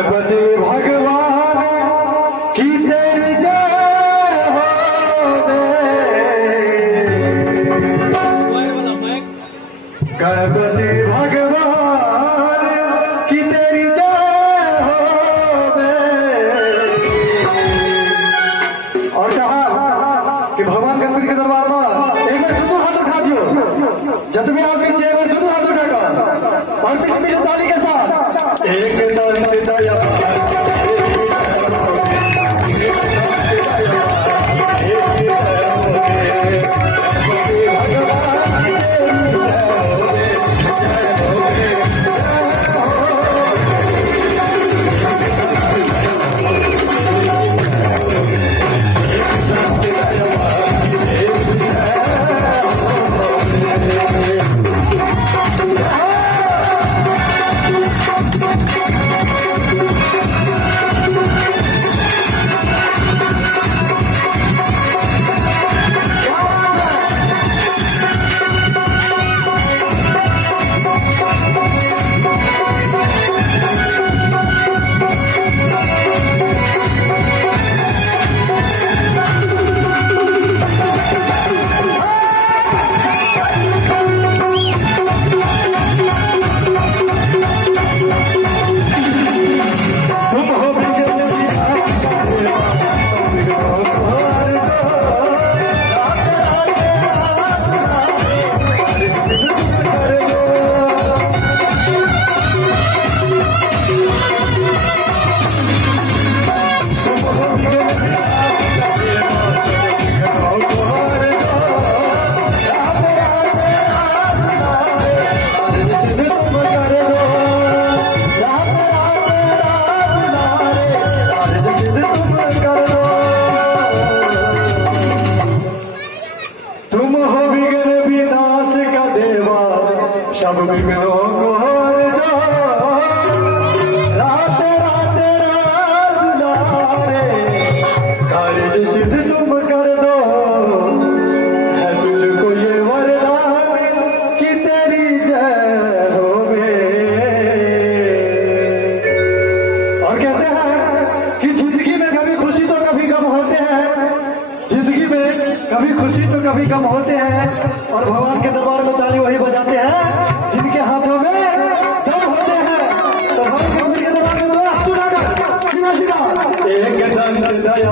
गणपति भगवान की तेरी जय होवे। गणपति भगवान की तेरी जय होवे। और कहा कि भगवान गणपति के दरबार में एक बार दोनों हाथ उठा दियो, जब भी आप नीचे एक बार दोनों हाथ उठाकर और पीठ पीछे ताली के साथ एक दंत दया सब विघ्नों को हर जो रात रात रात दुलारे कार्य सिद्ध तुम कर दो। है तुझको ये वरदान कि तेरी जय होवे। और कहते हैं कि जिंदगी में कभी खुशी तो कभी गम होते हैं, जिंदगी में कभी खुशी तो कभी गम होते हैं। और भगवान के दरबार में ताली वही बजाते हैं जिनके हाथों में दम होते हैं। तो भगवान के दरबार में हाथ उठाकर सीधा सीधा एक दंत दया